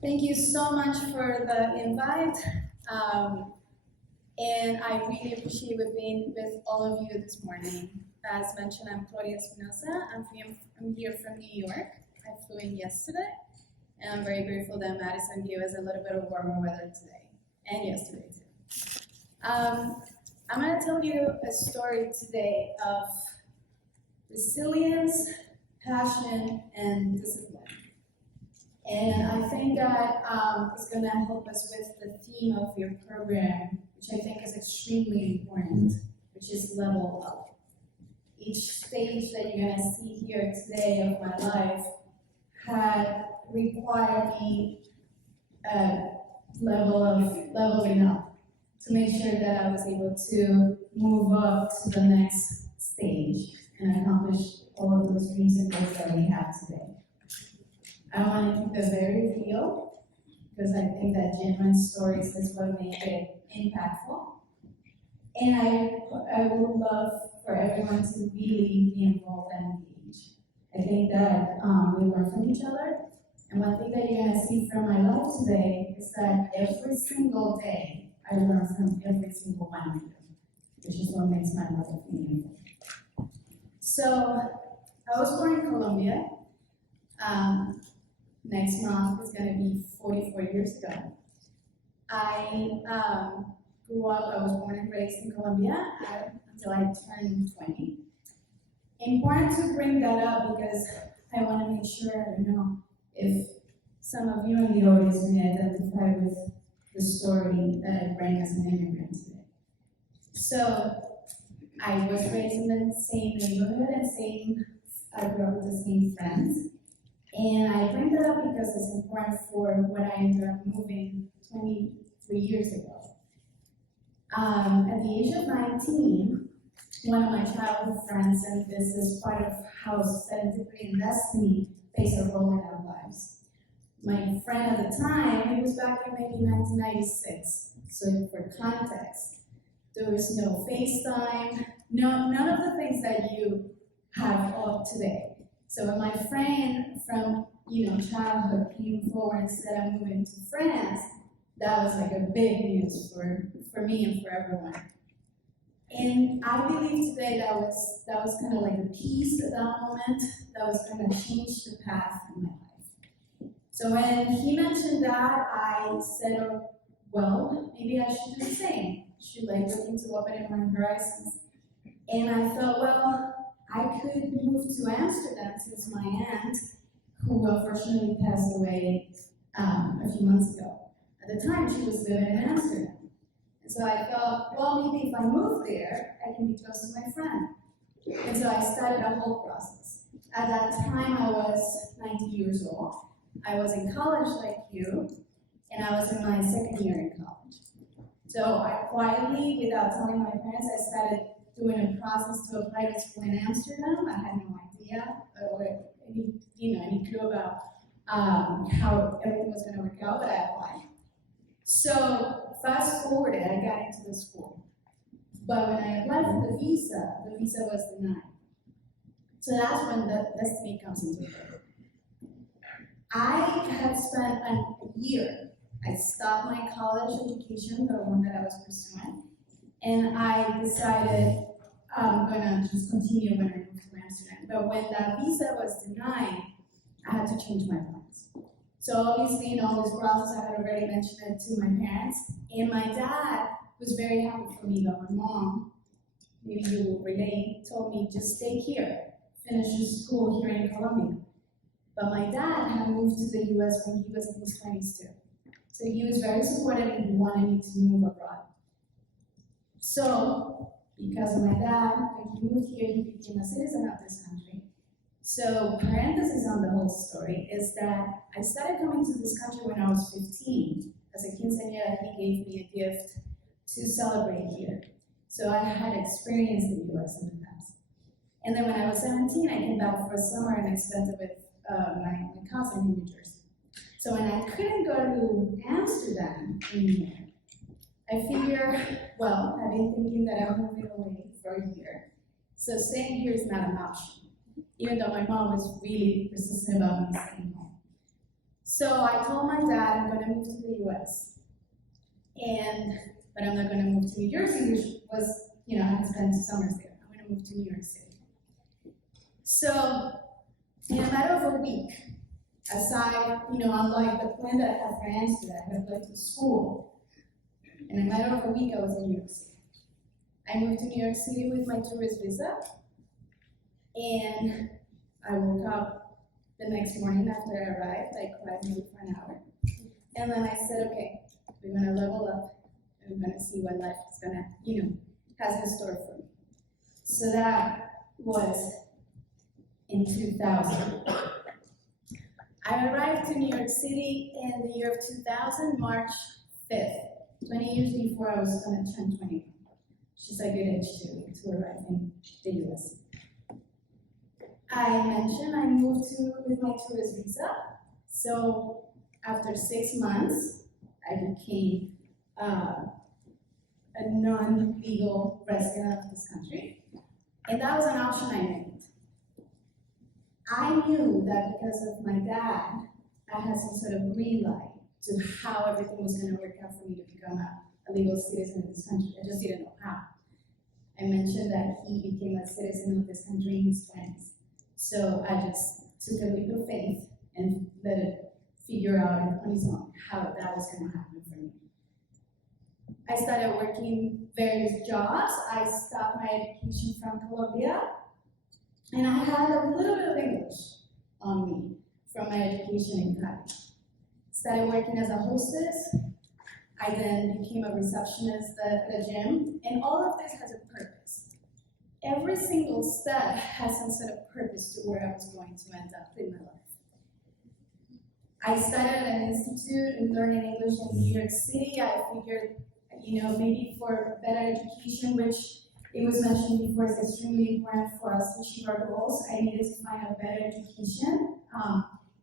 Thank you so much for the invite. And I really appreciate being with all of you this morning. As mentioned, I'm Claudia Espinosa. I'm here from New York. I flew in yesterday, and I'm very grateful that Madison gave us a little bit of warmer weather today, and yesterday too. I'm going to tell you a story today of resilience, passion, and discipline. And I think that is going to help us with the theme of your program, which I think is extremely important, which is level up. Each stage that you're going to see here today of my life had required me a level of leveling up to make sure that I was able to move up to the next stage and accomplish all of those dreams and goals that we have today. I want to keep it very real because I think that genuine stories is what make it impactful. And I would love for everyone to really be involved and engaged. I think that we learn from each other. And one thing that you're going to see from my life today is that every single day I learn from every single one of you, which is what makes my life meaningful. So I was born in Colombia. Next month is going to be 44 years ago. I grew up, I was born and raised in Colombia until I turned 20. Important to bring that up because I want to make sure, if some of you in the audience may identify with the story that I bring as an immigrant today. So I was raised in the same neighborhood and I grew up with the same friends. And I bring that up because it's important for when I ended up moving 23 years ago. At the age of 19, one of my childhood friends, and this is part of how serendipity and destiny plays a role in our lives. My friend at the time, it was back in maybe 1996. So for context, there was no FaceTime, none of the things that you have all today. So when my friend from childhood came forward and said I'm moving to France, that was like a big news for me and for everyone. And I believe today that was kind of like the piece at that moment that was going to change the path in my life. So when he mentioned that, I said, oh, well, maybe I should do the same. Should look into opening my horizons. And I thought, well, I could move to Amsterdam since my aunt, who unfortunately passed away a few months ago. At the time, she was living in Amsterdam. And so I thought, well, maybe if I move there, I can be close to my friend. And so I started a whole process. At that time, I was 19 years old. I was in college like you, and I was in my second year in college. So I quietly, without telling my parents, I started doing a process to apply to school in Amsterdam. I had no idea or any clue about how everything was going to work out, but I applied. So fast forwarded, I got into the school. But when I applied for the visa was denied. So that's when the destiny comes into play. I had spent a year. I stopped my college education, the one that I was pursuing, and I decided I'm going to just continue when I moved to Amsterdam. But when that visa was denied, I had to change my plans. So obviously in all this process, I had already mentioned it to my parents, and my dad was very happy for me, but my mom, maybe you will relate, told me just stay here, finish your school here in Colombia. But my dad had moved to the US when he was in his 20s too. So he was very supportive and he wanted me to move abroad. So, because of my dad, when he moved here, he became a citizen of this country. So, parenthesis on the whole story is that I started coming to this country when I was 15. As a quinceañera, he gave me a gift to celebrate here. So I had experience in the US in the past. And then when I was 17, I came back for a summer and I spent it with my cousin in New Jersey. So when I couldn't go to Amsterdam anymore, I figured, well, I've been thinking that I'm moving away for a year. So staying here is not an option, even though my mom was really persistent about me staying home. So I told my dad I'm gonna move to the US. But I'm not gonna move to New Jersey, which was, I had spent 2 summers there. I'm gonna move to New York City. So in a matter of a week, aside, unlike the plan that I had for Amsterdam, I had applied to school. In a matter of a week, I was in New York City. I moved to New York City with my tourist visa, and I woke up the next morning after I arrived. I cried maybe for an hour, and then I said, okay, we're gonna level up, and we're gonna see what life is gonna, has in store for me. So that was in 2000. I arrived to New York City in the year of 2000, March 5th, 20 years before I was gonna turn 21. Which is a good age to arrive in the US. I mentioned I moved with my tourist visa. So after 6 months, I became a non-legal resident of this country. And that was an option I made. I knew that because of my dad, I had some sort of green light to how everything was going to work out for me to become a legal citizen of this country. I just didn't know how. I mentioned that he became a citizen of this country in his 20s. So I just took a leap of faith and let it figure out on his own how that was going to happen for me. I started working various jobs. I stopped my education from Colombia, and I had a little bit of English on me from my education in Cali. Started working as a hostess. I then became a receptionist at a gym, and all of this has a purpose. Every single step has some sort of purpose to where I was going to end up in my life. I started at an institute and learning English in New York City. I figured, maybe for better education, which it was mentioned before is extremely important for us to achieve our goals, I needed to find a better education.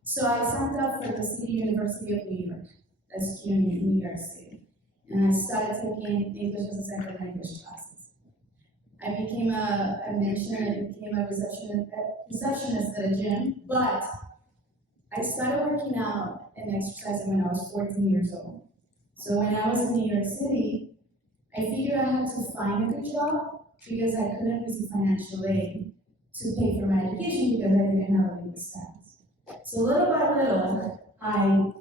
So I signed up for the City University of New York, that's CUNY in New York City. And I started taking English as a second language classes. I became I became a receptionist at a gym, but I started working out and exercising when I was 14 years old. So when I was in New York City, I figured I had to find a good job because I couldn't receive financial aid to pay for my education because I didn't have a legal status. So little by little, I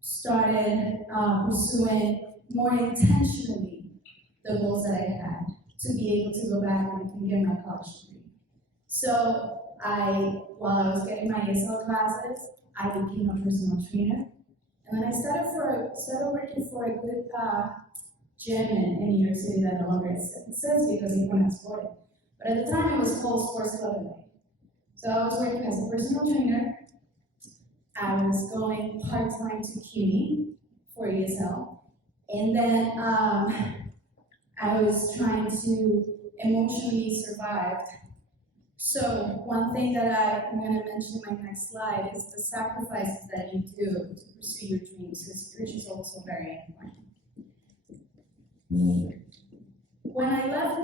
started pursuing more intentionally the goals that I had to be able to go back and get my college degree. So while I was getting my ESL classes, I became a personal trainer. And then I started working for a good gym in New York City that no longer exists because it couldn't afford it. But at the time, it was called Sports Club LA. So I was working as a personal trainer. I was going part-time to CUNY for ESL. And then I was trying to emotionally survive. So one thing that I'm going to mention in my next slide is the sacrifices that you do to pursue your dreams, which is also very important. When I left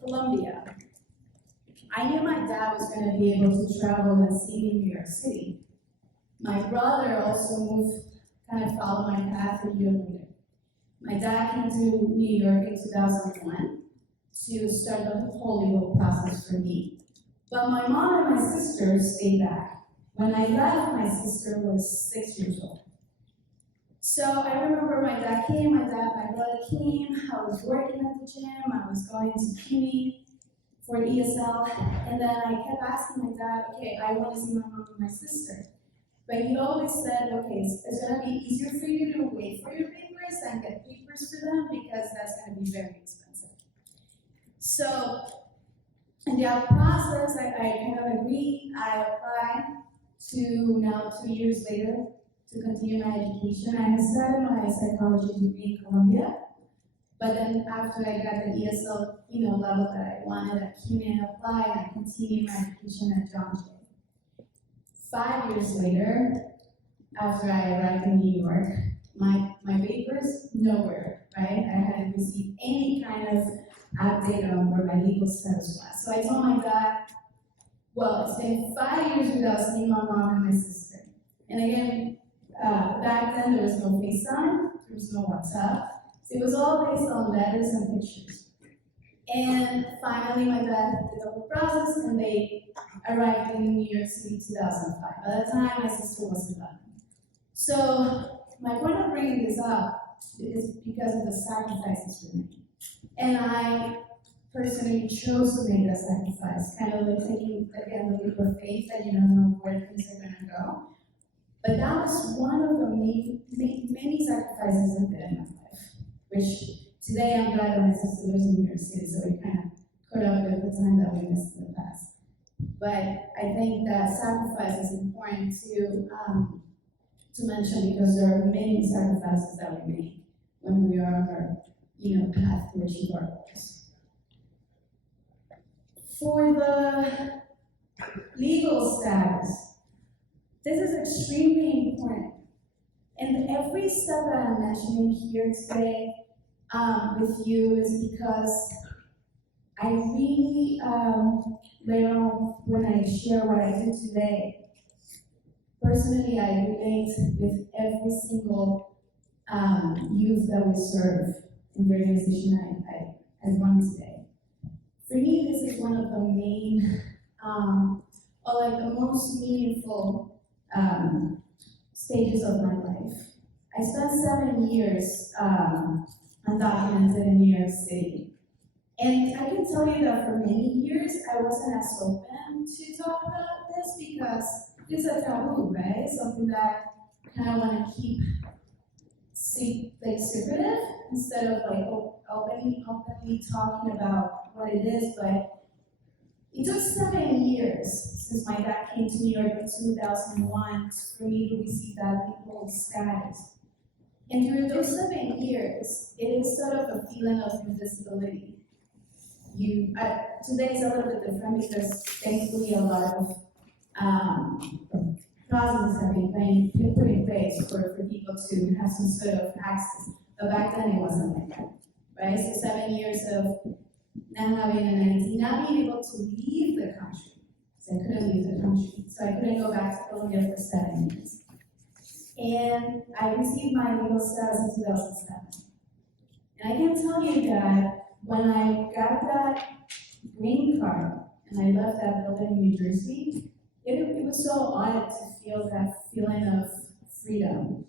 Colombia, I knew my dad was going to be able to travel and see me in New York City. My brother also moved, kind of followed my path a year later. My dad came to New York in 2001 to start the whole legal process for me. But my mom and my sister stayed back. When I left, my sister was 6 years old. So I remember my dad came, my brother came, I was working at the gym, I was going to CUNY for ESL, and then I kept asking my dad, okay, I want to see my mom and my sister. But he always said, okay, it's going to be easier for you to wait for your papers and get papers for them because that's going to be very expensive. So in that process, I kind of agreed. I applied to now 2 years later to continue my education. I had started my psychology degree in Colombia, but then after I got the ESL level that I wanted at CUNY, I applied and I continued my education at John Jay. 5 years later, after I arrived in New York, my papers, nowhere, right? I hadn't received any kind of update on where my legal status was. So I told my dad, well, it's been 5 years without seeing my mom and my sister. And again, back then there was no FaceTime, there was no WhatsApp. So it was all based on letters and pictures. And finally, my dad did the whole process, and they arrived in New York City 2005. By that time, my sister was 11. So my point of bringing this up is because of the sacrifices we made. And I personally chose to make that sacrifice, kind of like taking, again, the leap of faith that you don't know where things are going to go. But that was one of the many sacrifices I did in my life, which today I'm glad that my sister lives in New York City, so we kind of caught up with the time that we missed in the past. But I think that sacrifice is important to mention because there are many sacrifices that we make when we are on our path to achieve our goals. For the legal status, this is extremely important. And every step that I'm mentioning here today with you is because I really, later on when I share what I do today, personally I relate with every single youth that we serve in the organization I run today. For me, this is one of the main, or like the most meaningful stages of my life. I spent 7 years undocumented in New York City. And I can tell you that for many years, I wasn't as open to talk about this because it's a taboo, right? Something that I kind of want to keep secretive instead of like openly talking about what it is. But it took 7 years since my dad came to New York in 2001 for me to receive that legal status. And during those 7 years, it is sort of a feeling of invisibility. Today is a little bit different because thankfully a lot of processes have been put in place for people to have some sort of access. But back then it wasn't like that, right? So 7 years of not having an identity, not being able to leave the country. So I couldn't leave the country. So I couldn't go back to Colombia for 7 years. And I received my legal status in 2007. And I can tell you that when I got that green card and I left that building in New Jersey, it was so odd to feel that feeling of freedom,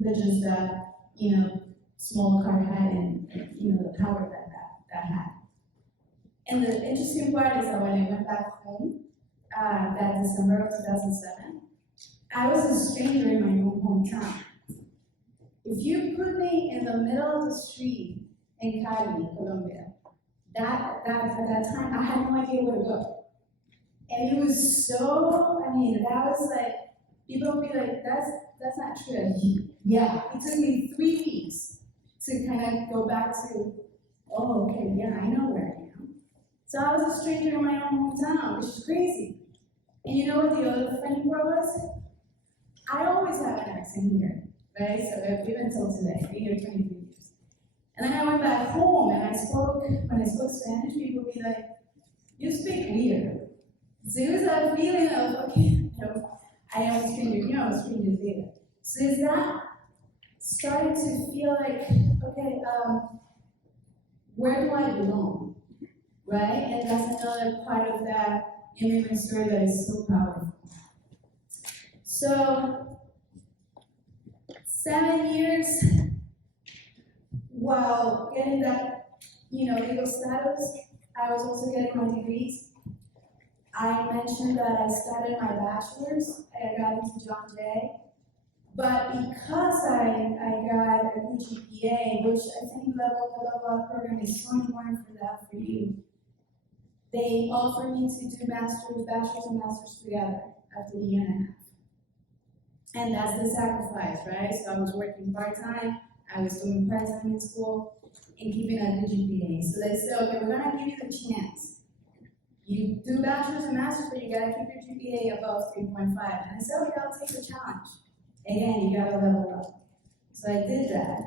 that just that, small car had and, the power that had. And the interesting part is that when I went back home, that December of 2007, I was a stranger in my own hometown. If you put me in the middle of the street in Cali, Colombia, at that time, I had no idea where to go. And it was so, that was like, people would be like, that's not true. Yeah, it took me 3 weeks to kind of go back to, oh, okay, yeah, I know where I am. So I was a stranger in my own hometown, which is crazy. And you know what the other funny part was? I always have an accent here, right? So even until today, I've been here 23 years. And then I went back home and when I spoke Spanish, people would be like, you speak weird. So it was that feeling of, okay, I am a stranger, I'm a stranger there. So is that started to feel like, okay, where do I belong, right? And that's another part of that immigrant story that is so powerful. So, 7 years while getting that, legal status, I was also getting my degrees. I mentioned that I started my bachelor's, I got into John Jay, but because I got a good GPA, which I think the level up program is so important for that for you, they offered me to do bachelor's and master's together after a year and a half. And that's the sacrifice, right? So I was working part-time, I was doing part-time in school, and keeping a good GPA. So they said, okay, we're gonna give you the chance. You do bachelor's and master's, but you gotta keep your GPA above 3.5. And I said, okay, I'll take the challenge. Again, you gotta level up. So I did that.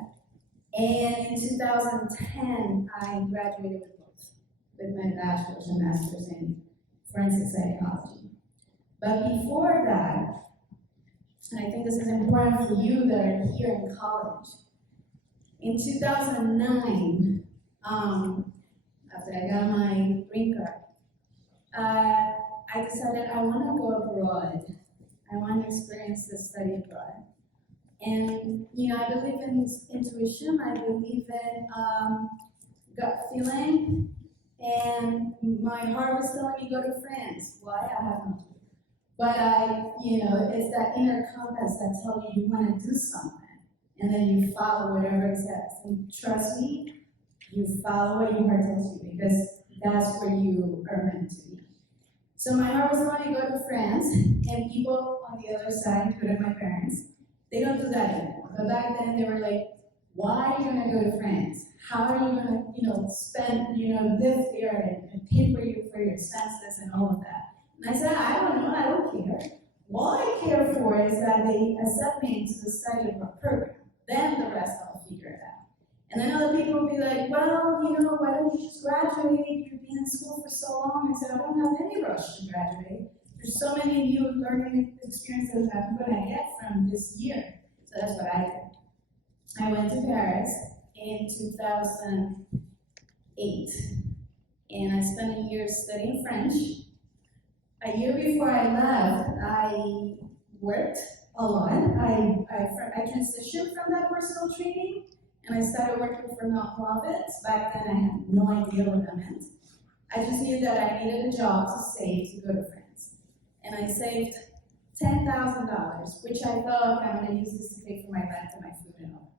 And in 2010, I graduated with both, with my bachelor's and master's in forensic psychology. But before that, and I think this is important for you that are here in college. In 2009, after I got my green card, I decided I want to go abroad. I want to experience the study abroad. And, I believe in intuition, I believe in gut feeling, and my heart was telling me go to France. Why? I have no clue. But it's that inner compass that tells you you want to do something, and then you follow whatever it says. And trust me, you follow what your heart tells you, because that's where you are meant to be. So my heart was telling me to go to France, and people on the other side, including my parents, they don't do that anymore. But back then they were like, why are you gonna go to France? How are you gonna, spend, live there and pay for your expenses and all of that? And I said, I don't know, I don't care. All I care for is that they accept me into the study abroad program. Then the rest I'll figure it out. And then other people will be like, well, why don't you just graduate? You've been in school for so long. I said, I don't have any rush to graduate. There's so many new learning experiences I'm gonna get from this year. So that's what I did. I went to Paris in 2008, and I spent a year studying French. A year before I left, I worked a lot. I transitioned from that personal training, and I started working for nonprofits. Back then, I had no idea what that meant. I just knew that I needed a job to save to go to France. And I saved $10,000, which I thought I'm going to use this to pay for my rent and my food and all.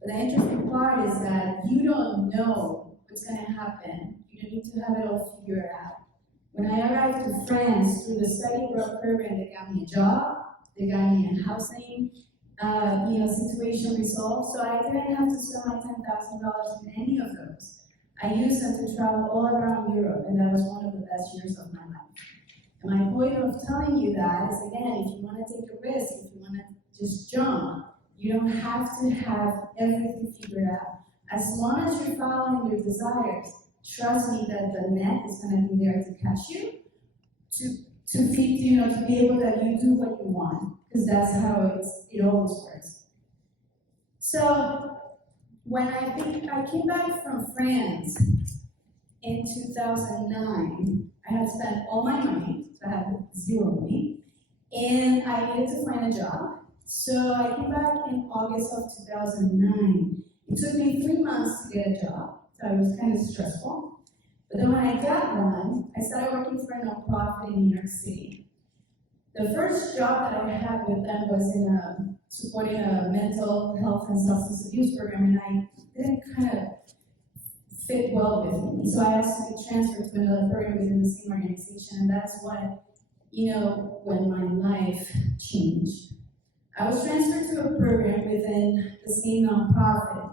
But the interesting part is that you don't know what's going to happen. You need to have it all figured out. When I arrived to France through the study abroad program, they got me a job, they got me a housing, situation resolved. So I didn't have to spend my $10,000 in any of those. I used them to travel all around Europe, and that was one of the best years of my life. And my point of telling you that is, again, if you want to take a risk, if you want to just jump, you don't have to have everything figured out. As long as you're following your desires, trust me that the net is going to be there to catch you, to feed you, to be able that you do what you want, because that's how it always works. So when I came back from France in 2009, I had spent all my money, so I had zero money, and I needed to find a job. So I came back in August of 2009. It took me 3 months to get a job, so it was kind of stressful. But then when I got one, I started working for a nonprofit in New York City. The first job that I had with them was in supporting a mental health and substance abuse program, and I didn't kind of fit well with me. So I asked to be transferred to another program within the same organization, and that's what, when my life changed. I was transferred to a program within the same nonprofit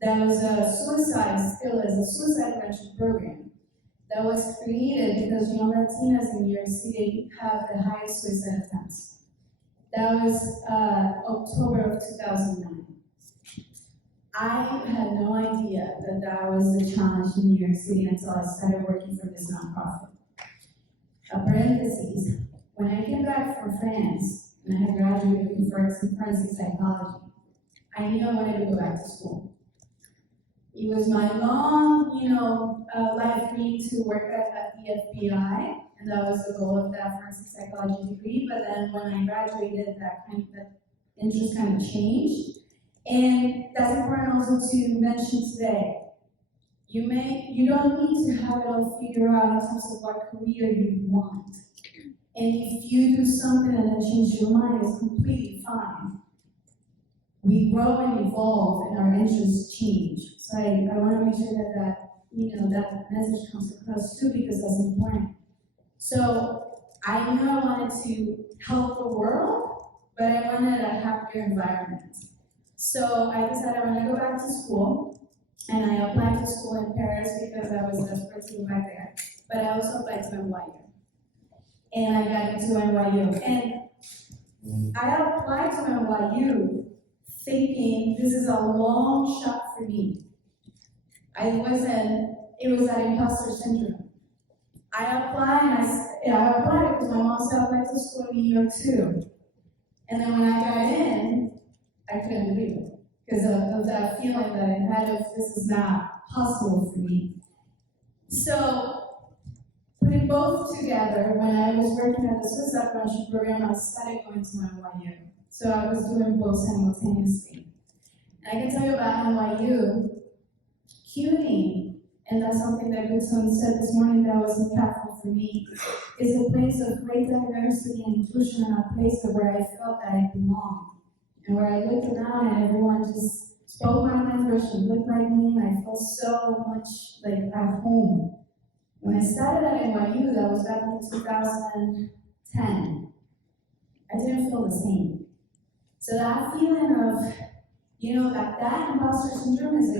that was a suicide prevention program that was created because, Latinas in New York City have the highest suicide attempts. That was October of 2009. I had no idea that was the challenge in New York City until I started working for this nonprofit. A parenthesis, when I came back from France, and I had graduated in forensic psychology, I knew I wanted to go back to school. It was my long, life dream to work at the FBI, and that was the goal of that forensic psychology degree. But then when I graduated, that interest kind of changed. And that's important also to mention today. You don't need to have it all figured out in terms of what career you want. And if you do something and then change your mind, it's completely fine. We grow and evolve, and our interests change. So I want to make sure that message comes across too, because that's important. So I knew I wanted to help the world, but I wanted a happier environment. So I decided I want to go back to school, and I applied to school in Paris because I was desperate to go back there. But I also applied to NYU. And I got into NYU. And I applied to NYU thinking this is a long shot for me. It was that imposter syndrome. I applied because my mom said I applied to school in New York too. And then when I got in, I couldn't believe it because of that feeling that I had of this is not possible for me. So, putting both together, when I was working at the suicide prevention program, I started going to NYU. So I was doing both simultaneously. And I can tell you about NYU, CUNY, and that's something that Goodson said this morning that was impactful for me, is a place of great diversity and inclusion, and a place where I felt that I belonged. And where I looked around and everyone just spoke my language and looked like me, and I felt so much like at home. When I started at NYU, that was back in 2010, I didn't feel the same. So that feeling of, that imposter syndrome is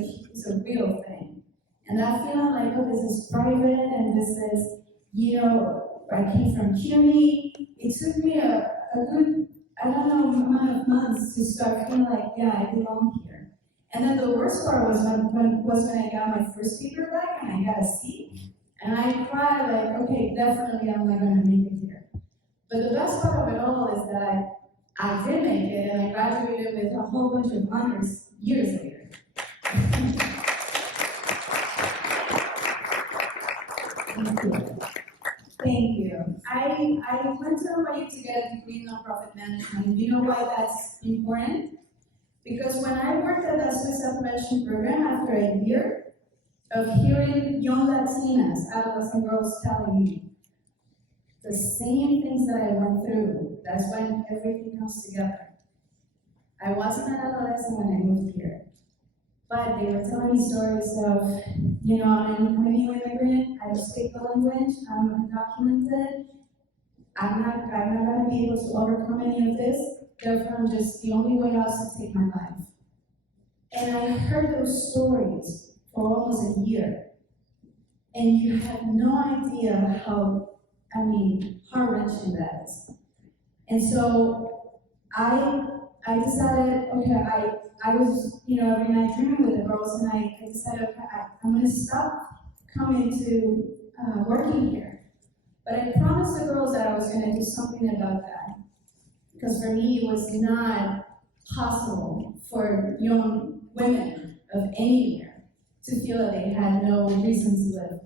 a real thing. And that feeling like, oh, this is private and this is, I came from CUNY. It took me a good, amount of months to start feeling like, yeah, I belong here. And then the worst part was when I got my first paper back and I got a C. And I cried like, okay, definitely I'm not gonna make it here. But the best part of it all is that I did make it and I graduated with a whole bunch of honors years later. Thank you. Thank you. I went to NYU to get a degree in nonprofit management. And you know why that's important? Because when I worked at the suicide prevention program, after a year of hearing young Latinas, adolescent girls telling me the same things that I went through, that's when everything comes together. I wasn't an adolescent when I moved here, but they were telling me stories of, I'm a new immigrant, I don't speak the language, I'm undocumented, I'm not going to be able to overcome any of this, therefore the only way out is to take my life. And I heard those stories for almost a year, and you have no idea how heart-wrenching that is. And so I decided, okay, I was, every night dreaming with the girls, and I decided, okay, I'm going to stop coming to working here. But I promised the girls that I was going to do something about that. Because for me, it was not possible for young women of anywhere to feel that they had no reason to live.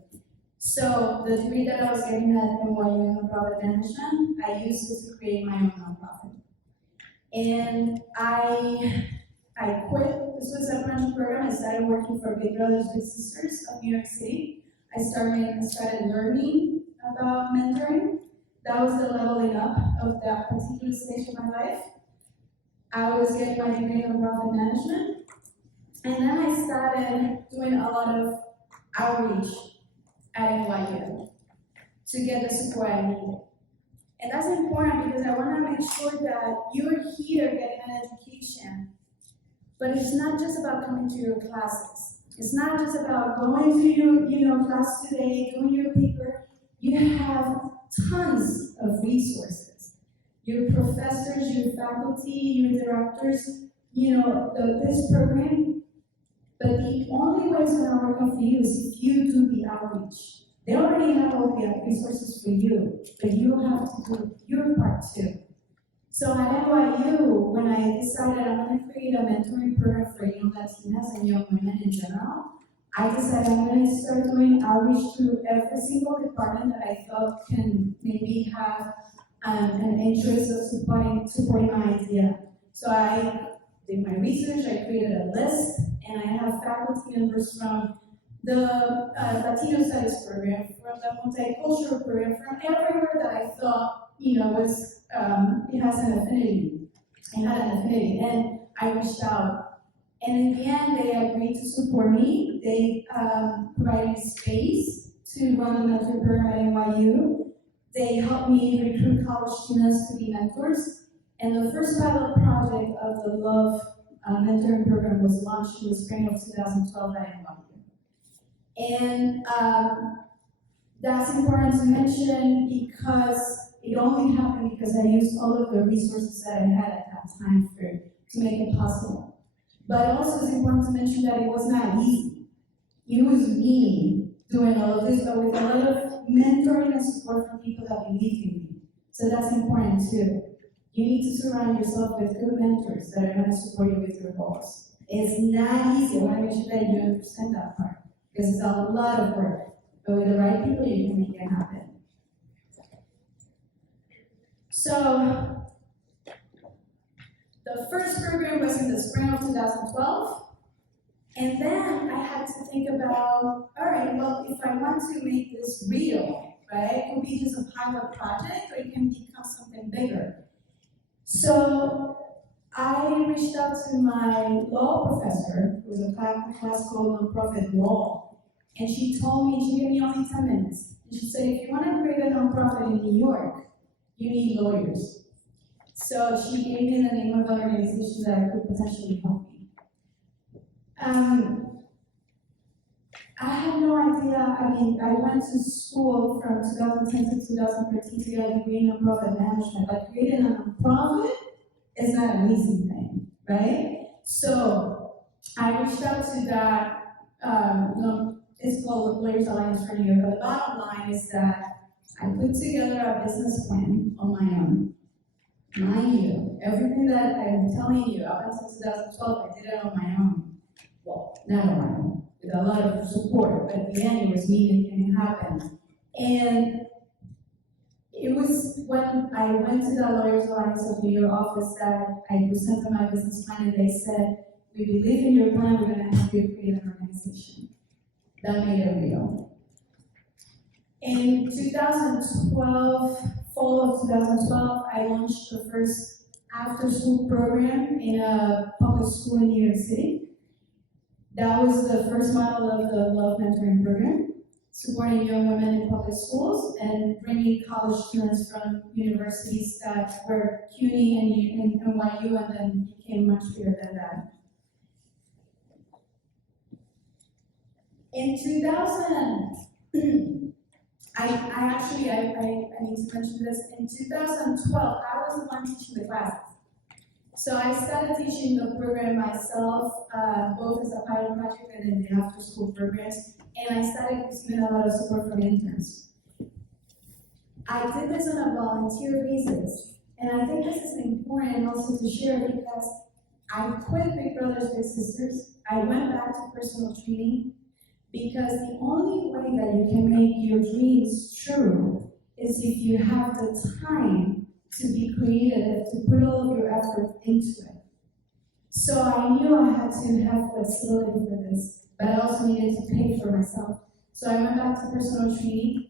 So the degree that I was getting at NYU in nonprofit management, I used it to create my own nonprofit. And I quit the suicide prevention program. I started working for Big Brothers Big Sisters of New York City. I started learning about mentoring. That was the leveling up of that particular stage of my life. I was getting my degree in nonprofit management. And then I started doing a lot of outreach at NYU to get the support I needed. And that's important because I want to make sure that you're here getting an education, but it's not just about coming to your classes. It's not just about going to your class today, doing your paper. You have tons of resources. Your professors, your faculty, your directors, this program. But the only way it's going to work out for you is if you do the outreach. They already have all the resources for you, but you have to do your part too. So at NYU, when I decided I'm going to create a mentoring program for young Latinas and young women in general, I decided I'm going to start doing outreach to every single department that I felt can maybe have an interest of supporting my idea. So I did my research, I created a list, and I have faculty members from the Latino Studies program, from the multicultural program, from everywhere that I thought, it has an affinity. It had an affinity, and I reached out. And in the end, they agreed to support me. They provided space to run the mentoring program at NYU. They helped me recruit college students to be mentors. And the first pilot project of the Love mentoring program was launched in the spring of 2012 at NYU. And that's important to mention because it only happened because I used all of the resources that I had at that time to make it possible. But also it's important to mention that it was not easy. It was me doing all of this, but with a lot of mentoring and support from people that believed in me. So that's important too. You need to surround yourself with good mentors that are going to support you with your goals. It's not easy. I want to make sure that you understand that part, because it's a lot of work. But with the right people, you can make it happen. So, the first program was in the spring of 2012. And then I had to think about, all right, well, if I want to make this real, right, it could be just a pilot project or it can become something bigger. So I reached out to my law professor, who was a class called Nonprofit Law, and she told me, she gave me only 10 minutes. And she said, if you want to create a nonprofit in New York, you need lawyers. So she gave me the name of the organization that could potentially help me. I had no idea. I mean, I went to school from 2010 to 2013 to get a degree in nonprofit management, but creating a nonprofit is not an easy thing, right? So I reached out to that, it's called Lawyers Alliance for New York, but the bottom line is that I put together a business plan on my own. Mind you, everything that I'm telling you up until 2012, I did it on my own. Well, not on my own, with a lot of support, but at the end it was me making it happen. And it was when I went to the Lawyers Alliance of New York office that I presented my business plan, and they said, we believe in your plan, we're going to help you create an organization. That made it real. In 2012, fall of 2012, I launched the first after-school program in a public school in New York City. That was the first model of the Love Mentoring Program, supporting young women in public schools and bringing college students from universities that were CUNY and NYU, and then became much bigger than that. In 2000, I need to mention this. In 2012, I was the one teaching the classes. So I started teaching the program myself, both as a pilot project and in the after-school programs, and I started receiving a lot of support from interns. I did this on a volunteer basis, and I think this is important also to share because I quit Big Brothers Big Sisters. I went back to personal training because the only way that you can make your dreams true is if you have the time to be creative, to put all of your effort into it. So I knew I had to have flexibility for this, but I also needed to pay for myself. So I went back to personal training.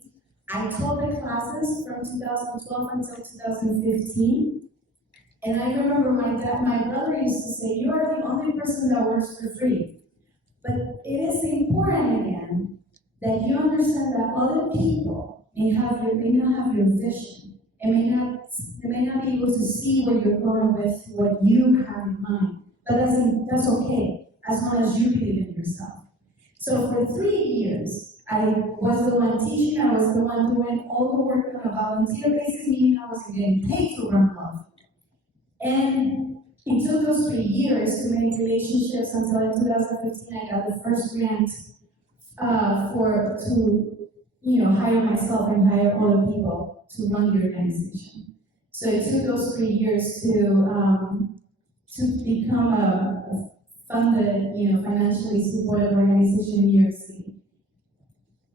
I taught the classes from 2012 until 2015. And I remember my brother used to say, you are the only person that works for free. But it is important again that you understand that other people may not have your vision. They may not be able to see where you're going with what you have in mind. But that's okay, as long as you believe in yourself. So for 3 years, I was the one teaching, I was the one doing all the work on a volunteer basis, meaning I wasn't getting paid to run Love. And it took those 3 years to make relationships until in 2015 I got the first grant to hire myself and hire other people to run the organization. So it took those 3 years to become a funded, financially supported organization in New York City.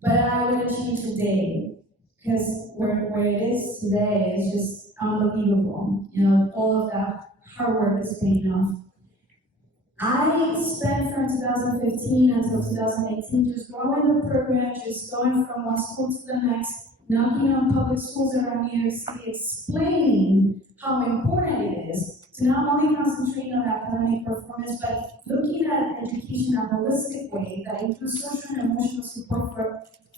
But I wouldn't change today, because where it is today is just unbelievable. All of that hard work is paying off. I spent from 2015 until 2018 just growing the program, just going from one school to the next, knocking on public schools around New York City, explaining how important it is to not only concentrate on academic performance, but looking at education in a holistic way that includes social and emotional support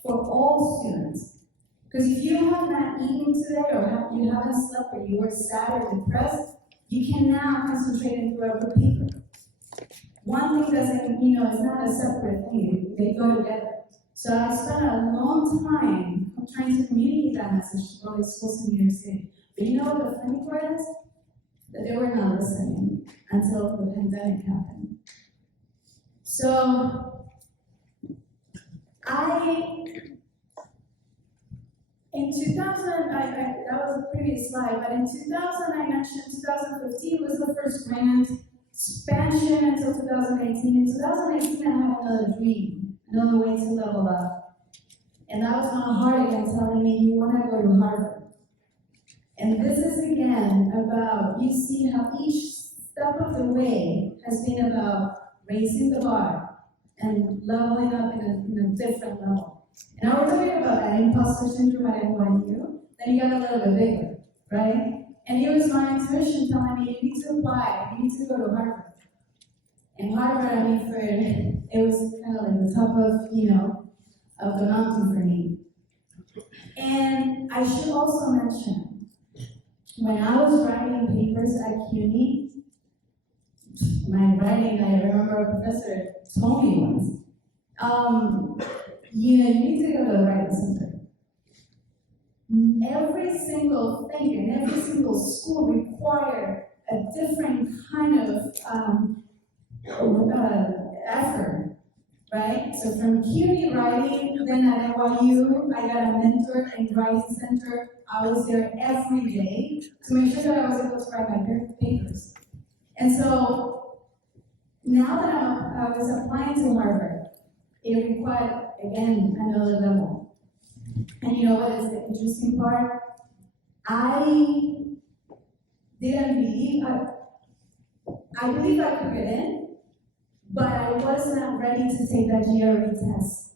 for all students. Because if you have not eaten today, or you haven't slept, or you were sad or depressed, you cannot concentrate and do a good paper. One thing doesn't, is not a separate thing, they go together. So I spent a long time trying to communicate that message to public schools in New York City. But you know what the funny part is? That they were not listening until the pandemic happened. So I In 2000, that was a previous slide, but in 2000, I mentioned 2015 was the first grant, expansion until 2018. In 2018, I had another dream, another way to level up. And that was my heart again telling me, you want to go to Harvard. And this is again about, you see how each step of the way has been about raising the bar and leveling up in a different level. And I was talking about that imposter syndrome at NYU, then you got a little bit bigger, right? And it was my intuition telling me, you need to apply, you need to go to Harvard. And Harvard, I mean, it was kind of like the top of the mountain for me. And I should also mention, when I was writing papers at CUNY, my writing, I remember a professor told me once, you need to go to the writing center. Every single thing and every single school require a different kind of effort, right? So from CUNY writing, then at NYU, I got a mentor in writing center. I was there every day to make sure that I was able to write my papers. And so now that I was applying to Harvard, it required, again, another level. And you know what is the interesting part? I didn't believe, I believe I could get in, but I was not ready to take that GRE test.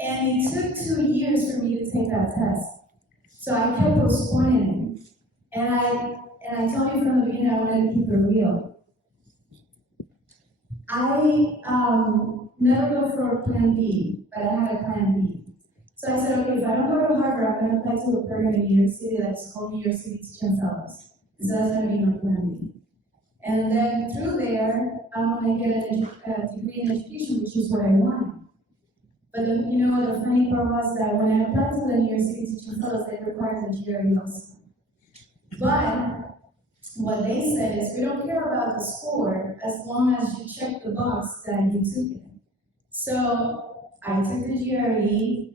And it took 2 years for me to take that test. So I kept postponing it. And I told you from the beginning I wanted to keep it real. I never go for a plan B, but I had a plan B. So I said, okay, if I don't go to Harvard, I'm going to apply to a program in New York City that's called New York City Teaching Fellows. So that's going to be my plan B. And then through there, I'm going to get a degree in education, which is what I wanted. But the funny part was that when I applied to the New York City Teaching Fellows, they required a GRE also. But what they said is, we don't care about the score as long as you check the box that you took it. So I took the GRE.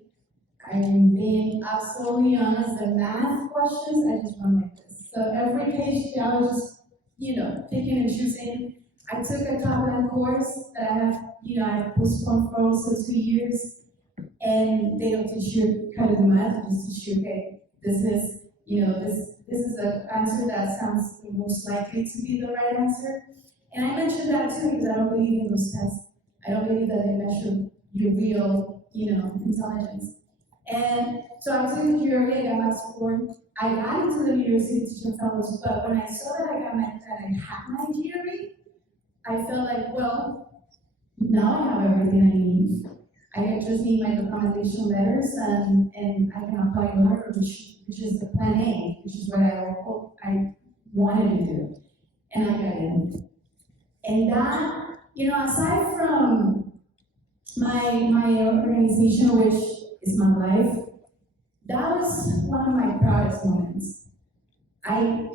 I'm being absolutely honest, the math questions, I just went like this. So every page, I was just, picking and choosing. I took a Kaplan course that I have, I postponed for also 2 years, and they don't teach you how to do math, they just teach you, okay, this is, this is an answer that sounds the most likely to be the right answer. And I mentioned that too because I don't believe in those tests. I don't believe that they measure your real, intelligence. And so I took the GRE, I got my score. I got into the New York City Teaching Fellows, but when I saw that I had my GRE, I felt like, well, now I have everything I need. I just need my recommendation letters, and I can apply to Harvard, which is the plan A, which is what I wanted to do. And I got in. And that, aside from my organization, which is my life, that was one of my proudest moments. I,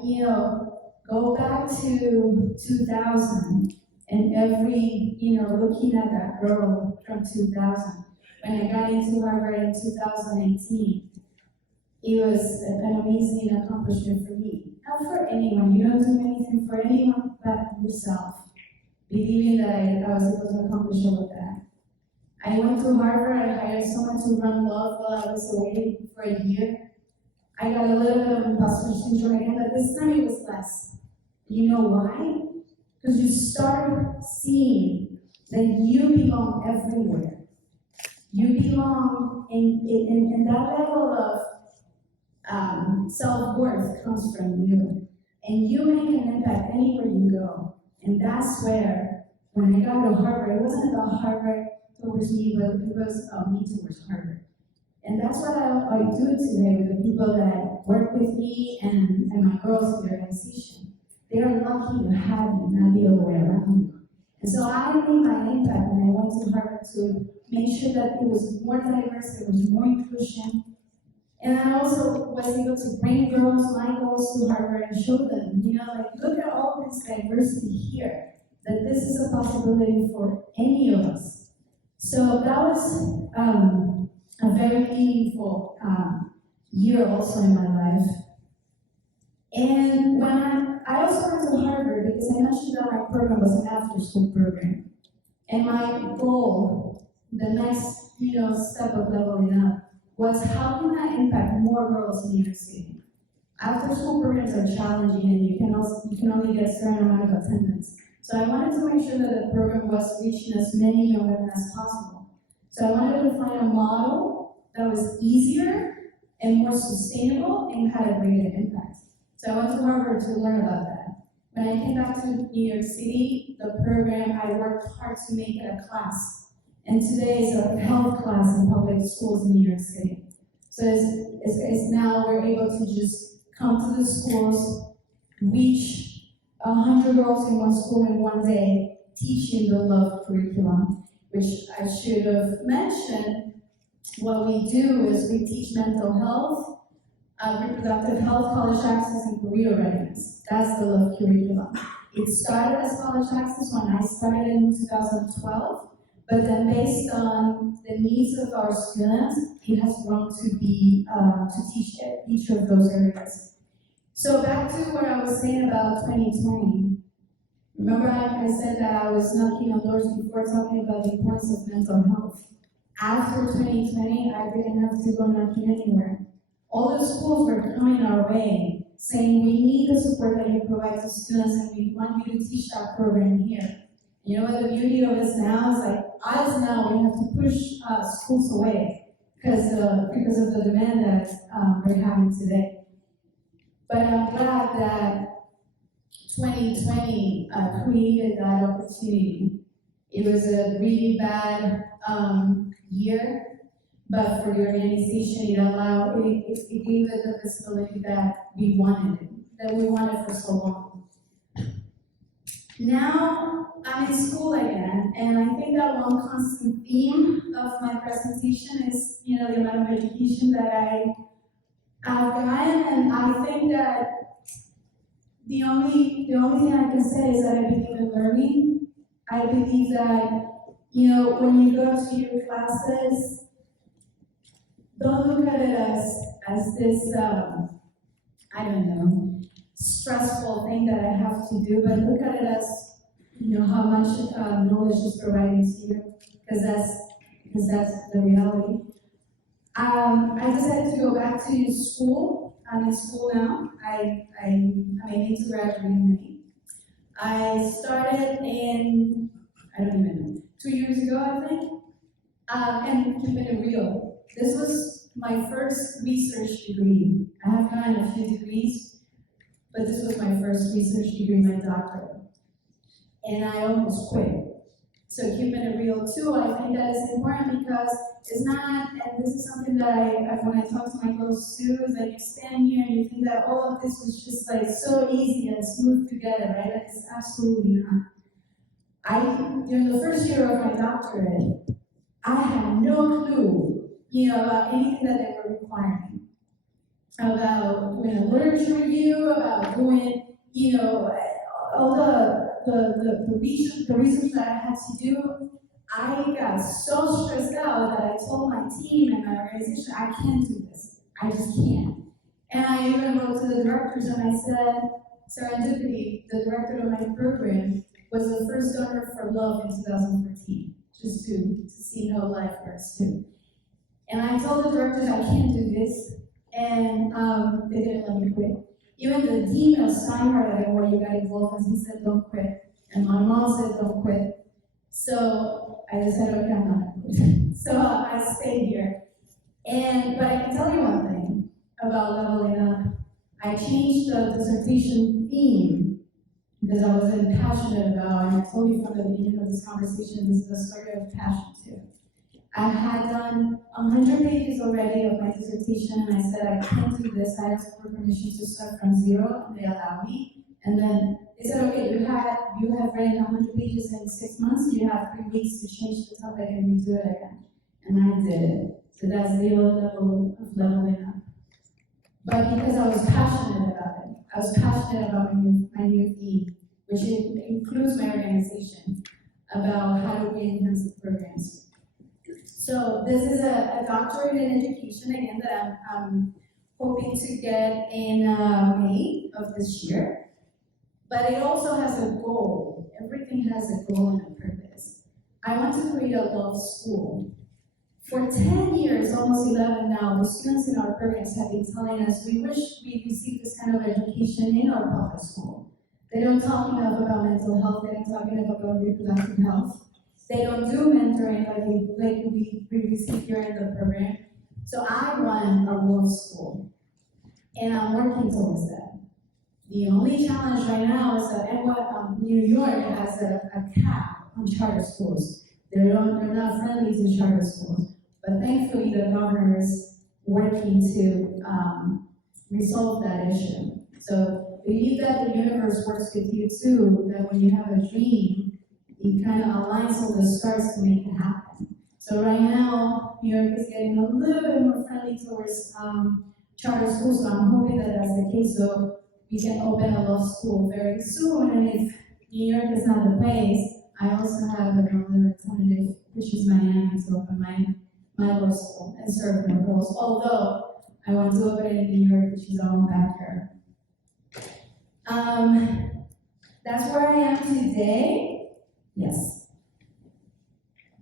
go back to 2000 and every, looking at that girl from 2000, when I got into Harvard in 2018, it was an amazing accomplishment for me. Not for anyone, you don't do anything for anyone but yourself. Believing that I was able to accomplish all of that. I went to Harvard, I hired someone to run love while I was away for a year. I got a little bit of imposter syndrome again, but this time it was less. You know why? Because you start seeing that you belong everywhere. You belong in that level of self-worth comes from you. And you make an impact anywhere you go. And that's where, when I got to Harvard, it wasn't about Harvard towards me, but it was about me towards Harvard. And that's what I do today with the people that work with me and my girls in the organization. They are lucky to have me, not the other way around. And so I made my impact when I went to Harvard to make sure that it was more diverse, there was more inclusion. And I also was able to bring my girls to Harvard and show them, look at all this diversity here, that this is a possibility for any of us. So that was a very meaningful year also in my life. And when I also went to Harvard because I mentioned that my program was an after-school program. And my goal, the next step of leveling up, was how can I impact more girls in New York City? After-school programs are challenging, and you can only get a certain amount of attendance. So I wanted to make sure that the program was reaching as many young women as possible. So I wanted to find a model that was easier and more sustainable and had a greater impact. So I went to Harvard to learn about that. When I came back to New York City, the program, I worked hard to make it a class. And today is a health class in public schools in New York City. So it's now we're able to just come to the schools, reach 100 girls in one school in one day, teaching the love curriculum, which I should have mentioned. What we do is we teach mental health, reproductive health, college access, and career readiness. That's the love curriculum. It started as college access when I started in 2012, but then based on the needs of our students, it has grown to be to teach each of those areas. So back to what I was saying about 2020. Remember I said that I was knocking on doors before talking about the importance of mental health. After 2020, I didn't have to go knocking anywhere. All the schools were coming our way, saying we need the support that you provide to students and we want you to teach that program here. You know what the beauty of this now is, like, us now, we have to push schools away because of the demand that we're having today. But I'm glad that 2020 created that opportunity. It was a really bad year, but for the organization, it gave it the visibility that we wanted for so long. Now I'm in school again, and I think that one constant theme of my presentation is, the amount of education that I've gotten, and I think that the only thing I can say is that I believe in learning. I believe that, when you go to your classes, don't look at it as this, stressful thing that I have to do, but look at it as, how much knowledge is providing to you, because that's the reality. I decided to go back to school. I'm in school now. I'm aiming to graduate in May. I started in, 2 years ago, I think. And keeping it real, this was my first research degree. I have gotten a few degrees, but this was my first research degree, my doctorate. And I almost quit. So keeping it real too, I think that is important because it's not, and this is something that when I talk to my close too, is like you stand here and you think that all of this was just like so easy and smooth together, right? That is absolutely not. During the first year of my doctorate, I had no clue, about anything that they were requiring. About doing a literature review, about doing, all the research that I had to do. I got so stressed out that I told my team and my organization, I can't do this. I just can't. And I even wrote to the directors and I said, Serendipity, the director of my program, was the first donor for love in 2014, just to see how life works too. And I told the directors I can't do this, and they didn't let me quit. Even the dean of Steinhardt, where you got involved, because he said don't quit, and my mom said don't quit. So I just said, okay, I'm not gonna quit. So I stayed here. But I can tell you one thing about leveling up. I changed the dissertation theme because I wasn't passionate about, and I told you from the beginning of this conversation, this is a story of passion too. I had done 100 pages already of my dissertation, and I said, I can't do this. I asked for permission to start from zero, and they allowed me. And then they said, okay, you have written 100 pages in 6 months, you have 3 weeks to change the topic and redo it again. And I did it. So that's the level of leveling up. But because I was passionate about it, I was passionate about my new theme, which includes my organization, about how to enhance the programs. So this is a doctorate in education, again, that I'm hoping to get in May of this year. But it also has a goal. Everything has a goal and a purpose. I want to create a love school. For 10 years, almost 11 now, the students in our programs have been telling us we wish we received this kind of education in our public school. They don't talk enough about mental health, they don't talk enough about reproductive health. They don't do mentoring like we receive here in the program. So I want a love school, and I'm working towards that. The only challenge right now is that New York has a cap on charter schools. They're not friendly to charter schools. But thankfully, the governor is working to resolve that issue. So believe that the universe works with you too, that when you have a dream, it kind of aligns all the stars to make it happen. So right now, New York is getting a little bit more friendly towards charter schools, so I'm hoping that that's the case, so we can open a law school very soon, and if New York is not the place, I also have another alternative, which is Miami, to open my law school and serve more girls, although I want to open it in New York, which is our own backyard. That's where I am today. Yes.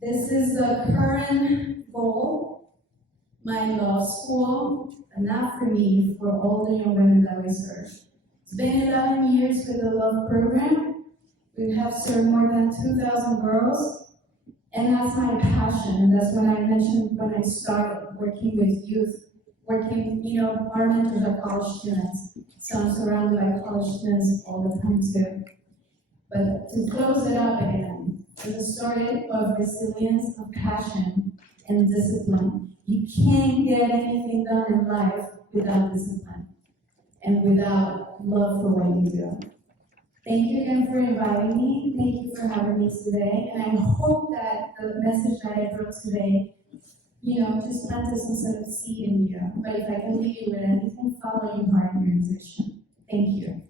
This is the current goal, my law school, and not for me, for all the young women that we serve. It's been 11 years with the Love program. We have served more than 2,000 girls, and that's my passion. And that's what I mentioned when I started working with youth, our mentors are college students, so I'm surrounded by college students all the time too. But to close it up again, it's a story of resilience, of passion, and discipline. You can't get anything done in life without discipline and without love for what you do. Thank you again for inviting me. Thank you for having me today. And I hope that the message that I brought today, just planted some sort of seed in you. But if I can leave you with anything, follow your heart and your intuition. Thank you.